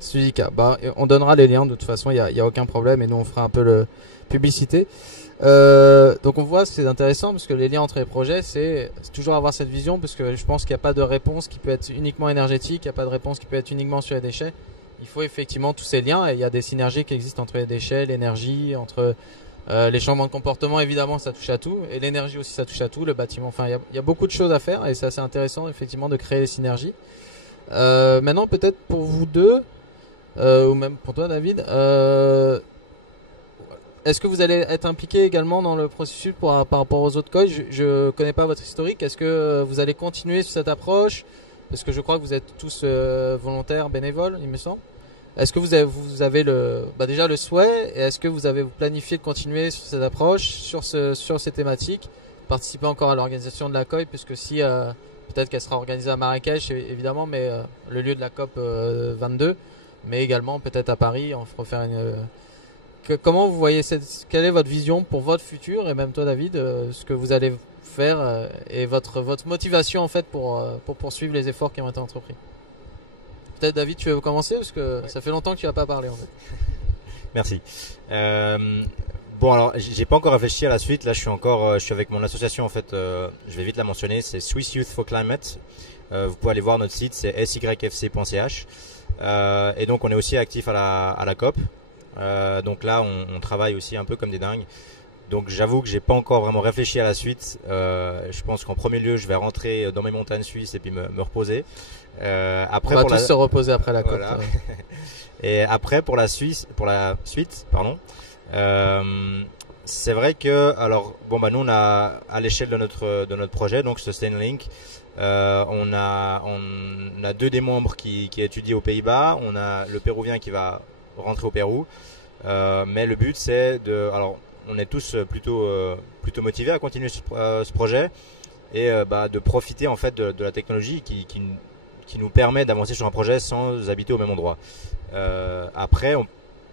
Studica, on donnera les liens de toute façon, il y a aucun problème, et nous on fera un peu le publicité. Donc on voit, c'est intéressant parce que les liens entre les projets, c'est toujours avoir cette vision, parce que je pense qu'il n'y a pas de réponse qui peut être uniquement énergétique, il n'y a pas de réponse qui peut être uniquement sur les déchets. Il faut effectivement tous ces liens, et il y a des synergies qui existent entre les déchets, l'énergie, entre les changements de comportement, évidemment ça touche à tout, et l'énergie aussi ça touche à tout, le bâtiment, enfin il y a beaucoup de choses à faire, et c'est assez intéressant effectivement de créer les synergies. Maintenant peut-être pour vous deux, ou même pour toi David, est-ce que vous allez être impliqué également dans le processus par rapport aux autres codes? Je connais pas votre historique. Est-ce que vous allez continuer sur cette approche? Parce que je crois que vous êtes tous volontaires, bénévoles, il me semble. Est-ce que vous avez déjà le souhait, et est-ce que vous avez planifié de continuer sur cette approche, sur ces thématiques, participer encore à l'organisation de la COI, puisque si peut-être qu'elle sera organisée à Marrakech évidemment, mais le lieu de la COP 22, mais également peut-être à Paris, on fera faire comment vous voyez quelle est votre vision pour votre futur, et même toi David, ce que vous allez faire et votre motivation en fait pour poursuivre les efforts qui ont été entrepris. Peut-être David, tu veux commencer parce que ça fait longtemps que tu n'as pas parlé en fait. Merci. Bon, alors j'ai pas encore réfléchi à la suite. Là, je suis avec mon association en fait. Je vais vite la mentionner. C'est Swiss Youth for Climate. Vous pouvez aller voir notre site, c'est syfc.ch. Et donc on est aussi actif à la COP. Donc là, on travaille aussi un peu comme des dingues. Donc j'avoue que j'ai pas encore vraiment réfléchi à la suite. Je pense qu'en premier lieu, je vais rentrer dans mes montagnes suisses et puis me reposer. Après, on va tous se reposer après la COP. Voilà. Et après pour la suite, pardon. C'est vrai que nous on a à l'échelle de notre projet, donc Sustainlink, on a deux des membres qui étudient aux Pays-Bas. On a le Péruvien qui va rentrer au Pérou. Mais le but c'est on est tous plutôt motivés à continuer ce projet et de profiter en fait de la technologie qui nous permet d'avancer sur un projet sans habiter au même endroit. Après,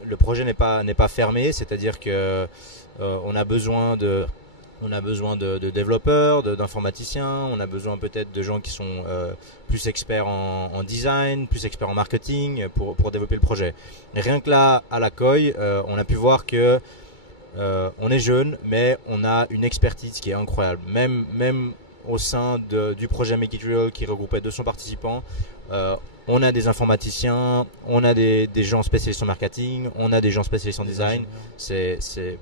le projet n'est pas fermé, c'est-à-dire que on a besoin de développeurs, d'informaticiens, on a besoin peut-être de gens qui sont plus experts en design, plus experts en marketing pour développer le projet. Et rien que là, à la COI, on a pu voir que on est jeune, mais on a une expertise qui est incroyable. Même au sein du projet Make It Real qui regroupait 200 participants, on a des informaticiens, on a des gens spécialistes en marketing, on a des gens spécialistes en design.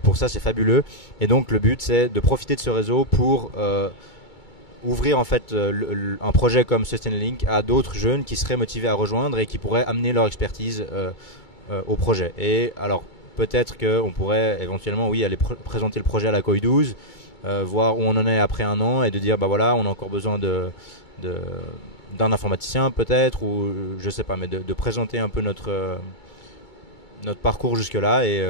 Pour ça, c'est fabuleux. Et donc, le but, c'est de profiter de ce réseau pour ouvrir en fait un projet comme Sustainlink à d'autres jeunes qui seraient motivés à rejoindre et qui pourraient amener leur expertise au projet. Et alors, peut-être qu'on pourrait éventuellement, aller présenter le projet à la COI 12, voir où on en est après un an et de dire, on a encore besoin d'un informaticien peut-être, ou je sais pas, mais de présenter un peu notre parcours jusque-là et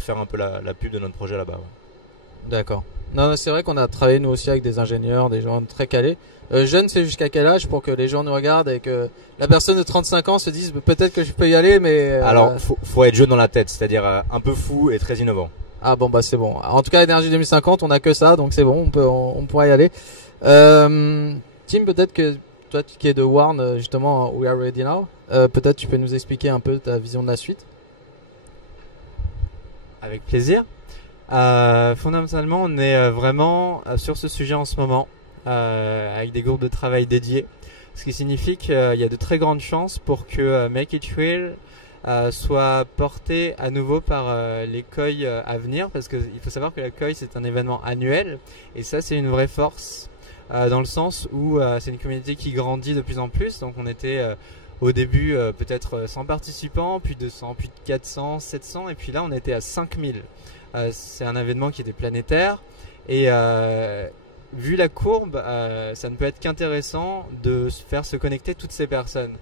faire un peu la pub de notre projet là-bas. Ouais. D'accord. Non, c'est vrai qu'on a travaillé nous aussi avec des ingénieurs, des gens très calés. Jeune, c'est jusqu'à quel âge pour que les gens nous regardent et que la personne de 35 ans se dise peut-être que je peux y aller, mais... Alors, faut être jeune dans la tête, c'est-à-dire un peu fou et très innovant. Ah bon, c'est bon. En tout cas, Énergie 2050, on a que ça, donc c'est bon, on pourra y aller. Tim, peut-être que toi qui es de Warn, justement, We Are Ready Now, peut-être tu peux nous expliquer un peu ta vision de la suite. Avec plaisir. Fondamentalement, on est vraiment sur ce sujet en ce moment, avec des groupes de travail dédiés, ce qui signifie qu'il y a de très grandes chances pour que Make It Real soit porté à nouveau par les COI à venir, parce qu'il faut savoir que la COI c'est un événement annuel et ça c'est une vraie force dans le sens où c'est une communauté qui grandit de plus en plus. Donc on était au début peut-être 100 participants, puis 200, puis 400, 700 et puis là on était à 5000. C'est un événement qui était planétaire et vu la courbe, ça ne peut être qu'intéressant de faire se connecter toutes ces personnes.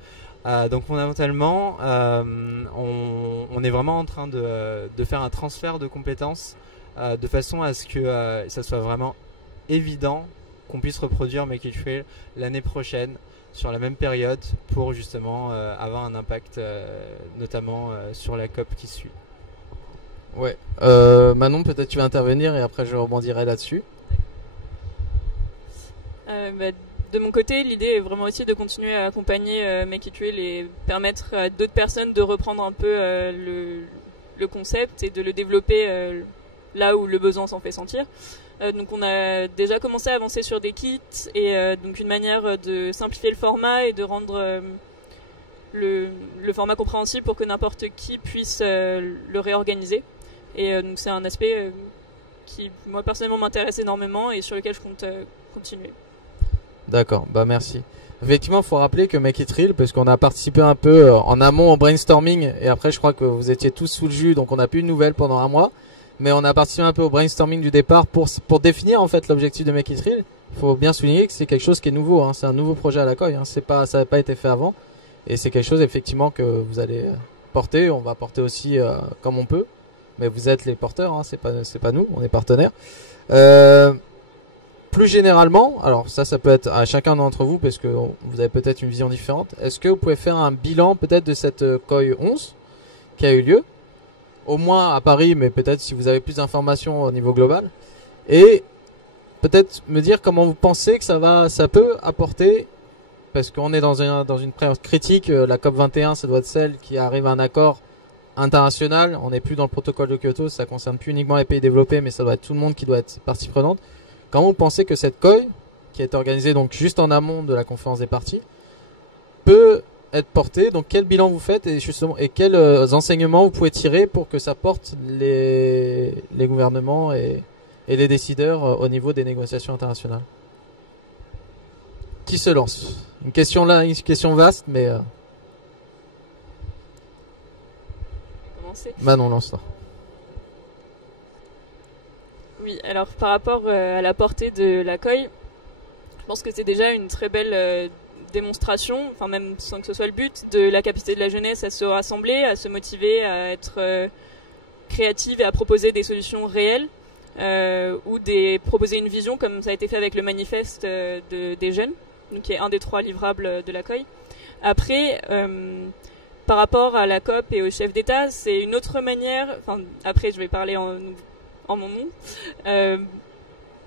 Donc fondamentalement, on est vraiment en train de faire un transfert de compétences de façon à ce que ça soit vraiment évident qu'on puisse reproduire Make It Real l'année prochaine sur la même période pour justement avoir un impact notamment sur la COP qui suit. Ouais. Manon, peut-être tu vas intervenir et après je rebondirai là-dessus. De mon côté, l'idée est vraiment aussi de continuer à accompagner Make It Real et permettre à d'autres personnes de reprendre un peu le concept et de le développer là où le besoin s'en fait sentir. Donc on a déjà commencé à avancer sur des kits et donc une manière de simplifier le format et de rendre le format compréhensible pour que n'importe qui puisse le réorganiser. Et donc c'est un aspect qui moi personnellement m'intéresse énormément et sur lequel je compte continuer. D'accord, merci. Effectivement, il faut rappeler que Make It Real, parce qu'on a participé un peu en amont au brainstorming, et après je crois que vous étiez tous sous le jus, donc on n'a plus de nouvelles pendant un mois. mais on a participé un peu au brainstorming du départ pour définir en fait l'objectif de Make It Real. Il faut bien souligner que c'est quelque chose qui est nouveau, hein. C'est un nouveau projet à la COI, hein. Ça n'avait pas été fait avant, et c'est quelque chose effectivement que vous allez porter. On va porter aussi comme on peut, mais vous êtes les porteurs, hein. C'est pas nous, on est partenaires. Plus généralement, alors ça peut être à chacun d'entre vous parce que vous avez peut-être une vision différente. Est-ce que vous pouvez faire un bilan peut-être de cette COI 11 qui a eu lieu, au moins à Paris, mais peut-être si vous avez plus d'informations au niveau global, et peut-être me dire comment vous pensez que ça peut apporter, parce qu'on est dans une période critique. La COP 21, ça doit être celle qui arrive à un accord international. On n'est plus dans le protocole de Kyoto, ça concerne plus uniquement les pays développés, mais ça doit être tout le monde qui doit être partie prenante. Comment vous pensez que cette COI, qui est organisée donc juste en amont de la conférence des parties, peut être portée? Donc quel bilan vous faites et quels enseignements vous pouvez tirer pour que ça porte les gouvernements et les décideurs au niveau des négociations internationales? Qui se lance? Une question vaste, mais Manon, lance-toi. Oui, alors par rapport à la portée de la COI, je pense que c'est déjà une très belle démonstration, enfin même sans que ce soit le but, de la capacité de la jeunesse à se rassembler, à se motiver, à être créative et à proposer des solutions réelles, ou proposer une vision comme ça a été fait avec le manifeste des jeunes, donc qui est un des 3 livrables de la COI. Après, par rapport à la COP et au chef d'État, c'est une autre manière, enfin après je vais parler en mon nom.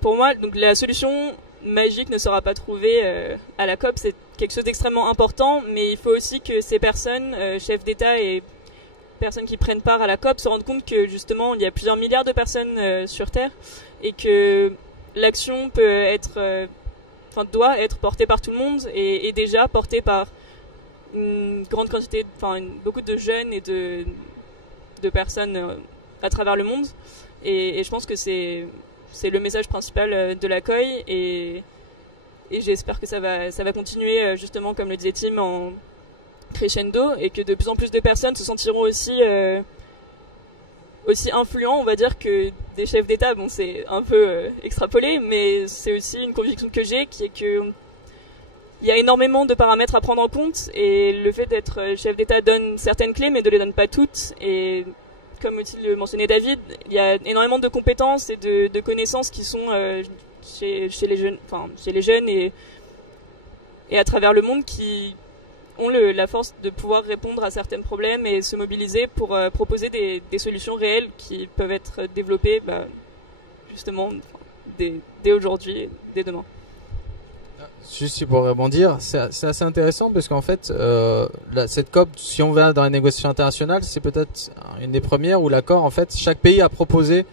Pour moi, donc la solution magique ne sera pas trouvée à la COP. C'est quelque chose d'extrêmement important, mais il faut aussi que ces personnes, chefs d'État et personnes qui prennent part à la COP, se rendent compte que justement il y a plusieurs milliards de personnes sur Terre et que l'action doit être portée par tout le monde et déjà portée par une grande quantité, beaucoup de jeunes et de personnes à travers le monde. Et je pense que c'est le message principal de la COI et j'espère que ça va continuer justement comme le disait Tim en crescendo et que de plus en plus de personnes se sentiront aussi influents, on va dire, que des chefs d'État. Bon, c'est un peu extrapolé, mais c'est aussi une conviction que j'ai qui est que il y a énormément de paramètres à prendre en compte et le fait d'être chef d'État donne certaines clés mais ne les donne pas toutes. Et comme aussi le mentionnait David, il y a énormément de compétences et de connaissances qui sont chez les jeunes et à travers le monde qui ont la force de pouvoir répondre à certains problèmes et se mobiliser pour proposer des solutions réelles qui peuvent être développées justement dès aujourd'hui, dès demain. Juste pour rebondir, c'est assez intéressant parce qu'en fait, cette COP, si on va dans les négociations internationales, c'est peut-être une des premières où l'accord, en fait, chaque pays a proposé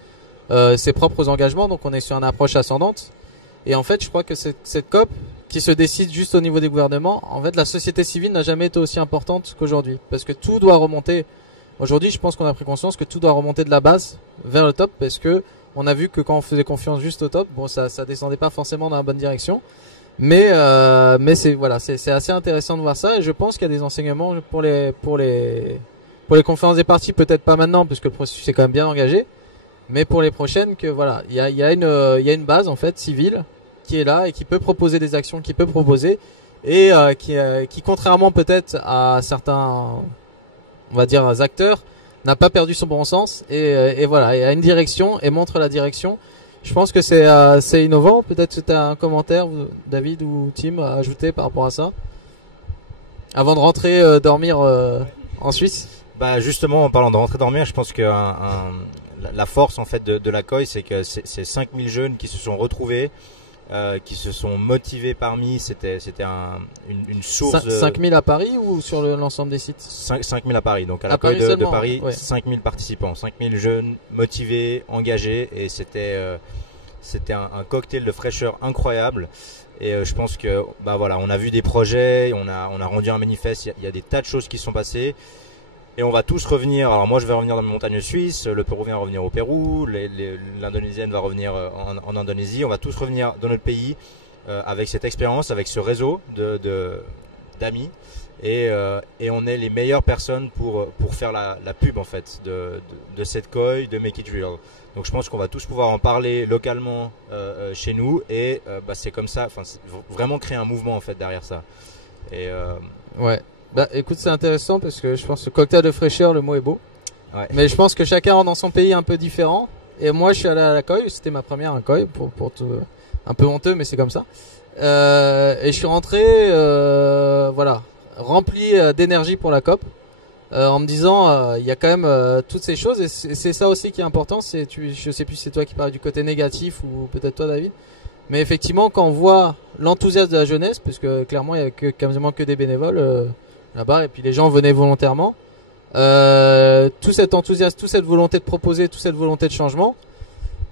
ses propres engagements, donc on est sur une approche ascendante. Et en fait, je crois que cette COP, qui se décide juste au niveau des gouvernements, en fait, la société civile n'a jamais été aussi importante qu'aujourd'hui, parce que tout doit remonter. Aujourd'hui, je pense qu'on a pris conscience que tout doit remonter de la base vers le top, parce que on a vu que quand on faisait confiance juste au top, bon, ça descendait pas forcément dans la bonne direction. Mais c'est assez intéressant de voir ça et je pense qu'il y a des enseignements pour les conférences des parties, peut-être pas maintenant parce que le processus est quand même bien engagé, mais pour les prochaines que voilà, il y a une base en fait civile qui est là et qui peut proposer des actions, qui peut proposer et qui contrairement peut-être à certains, on va dire, acteurs, n'a pas perdu son bon sens et voilà, et a une direction et montre la direction. Je pense que c'est innovant. Peut-être que tu as un commentaire, David ou Tim, à ajouter par rapport à ça avant de rentrer dormir en Suisse. Bah justement, en parlant de rentrer dormir, je pense que la force en fait de la COI, c'est que c'est 5000 jeunes qui se sont retrouvés, qui se sont motivés parmi. C'était une source. 5000 à Paris ou sur l'ensemble des sites? 5000 à Paris. Donc à la Paris COI de Paris, ouais. 5000 participants, 5000 jeunes motivés, engagés, et c'était un cocktail de fraîcheur incroyable. Et je pense que voilà, on a vu des projets, on a rendu un manifeste. Il y a des tas de choses qui sont passées. Et on va tous revenir. Alors moi je vais revenir dans mes montagnes suisses, le Péruvien va revenir au Pérou, l'Indonésienne va revenir en Indonésie. On va tous revenir dans notre pays avec cette expérience, avec ce réseau d'amis. Et on est les meilleures personnes pour faire la pub en fait de cette COI, de Make It Real. Donc je pense qu'on va tous pouvoir en parler localement chez nous et c'est comme ça, c'est vraiment créer un mouvement en fait derrière ça. Et ouais. Bah écoute, c'est intéressant parce que je pense que cocktail de fraîcheur, le mot est beau. Ouais. Mais je pense que chacun rentre dans son pays un peu différent. Et moi, je suis allé à la COI, c'était ma première COI pour tout, un peu honteux, mais c'est comme ça. Et je suis rentré, voilà, rempli d'énergie pour la COP, en me disant, il y a quand même toutes ces choses, et c'est ça aussi qui est important. Je sais plus si c'est toi qui parlais du côté négatif ou peut-être toi, David. Mais effectivement, quand on voit l'enthousiasme de la jeunesse, parce que clairement, il y a quasiment que des bénévoles là-bas, et puis les gens venaient volontairement. Tout cet enthousiasme, toute cette volonté de proposer, toute cette volonté de changement,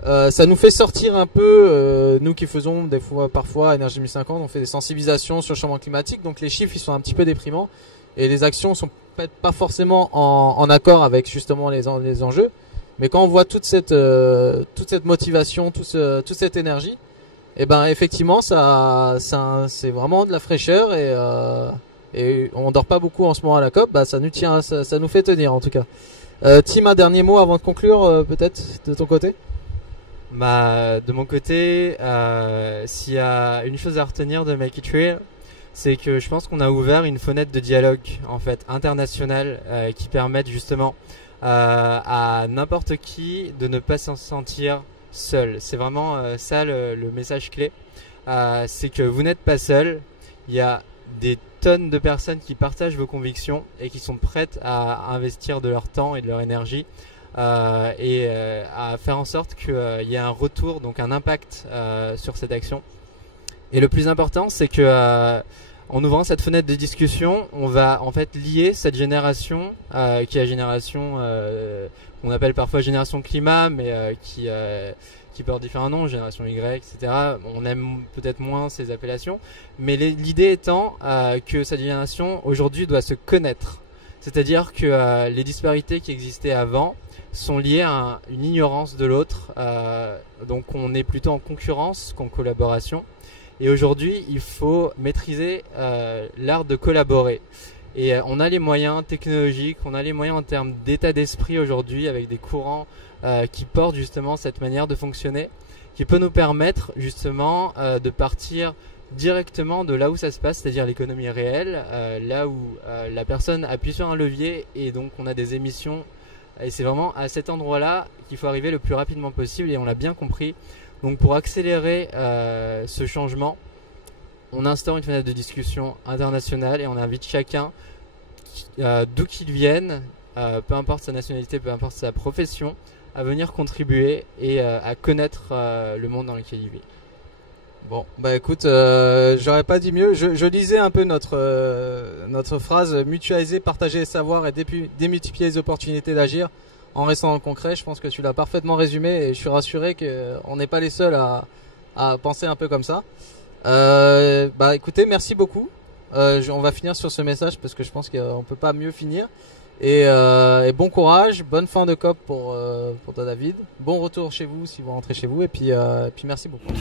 ça nous fait sortir un peu, nous qui faisons des fois, parfois, Énergie 1050, on fait des sensibilisations sur le changement climatique, donc les chiffres ils sont un petit peu déprimants et les actions sont peut-être pas forcément en accord avec justement les enjeux, mais quand on voit toute cette motivation, toute cette énergie, et ben effectivement c'est vraiment de la fraîcheur et on dort pas beaucoup en ce moment à la COP, ça nous tient, ça nous fait tenir en tout cas. Tim, un dernier mot avant de conclure peut-être de ton côté? De mon côté, s'il y a une chose à retenir de Make It Real, c'est que je pense qu'on a ouvert une fenêtre de dialogue en fait internationale qui permettent justement à n'importe qui de ne pas s'en sentir seul. C'est vraiment ça le message clé. C'est que vous n'êtes pas seul. Il y a des tonnes de personnes qui partagent vos convictions et qui sont prêtes à investir de leur temps et de leur énergie à faire en sorte qu'il y ait un retour, donc un impact sur cette action. Et le plus important, c'est que en ouvrant cette fenêtre de discussion, on va en fait lier cette génération qui est la génération qu'on appelle parfois génération climat, mais qui porte différents noms, génération Y, etc. On aime peut-être moins ces appellations, mais l'idée étant que cette génération aujourd'hui doit se connaître. C'est-à-dire que les disparités qui existaient avant sont liées à une ignorance de l'autre, donc on est plutôt en concurrence qu'en collaboration. Et aujourd'hui, il faut maîtriser l'art de collaborer. Et on a les moyens technologiques, on a les moyens en termes d'état d'esprit aujourd'hui avec des courants qui portent justement cette manière de fonctionner, qui peut nous permettre justement de partir directement de là où ça se passe, c'est-à-dire l'économie réelle, là où la personne appuie sur un levier et donc on a des émissions. Et c'est vraiment à cet endroit-là qu'il faut arriver le plus rapidement possible et on l'a bien compris. Donc pour accélérer ce changement, on instaure une fenêtre de discussion internationale et on invite chacun, d'où qu'il vienne, peu importe sa nationalité, peu importe sa profession, à venir contribuer et à connaître le monde dans lequel il vit. Bon, écoute, j'aurais pas dit mieux. Je lisais un peu notre phrase mutualiser, partager les savoirs et démultiplier les opportunités d'agir en restant dans le concret. Je pense que tu l'as parfaitement résumé et je suis rassuré qu'on n'est pas les seuls à penser un peu comme ça. Écoutez, merci beaucoup. On va finir sur ce message parce que je pense qu'on peut pas mieux finir. Et bon courage, bonne fin de COP pour toi David. Bon retour chez vous si vous rentrez chez vous et puis merci beaucoup.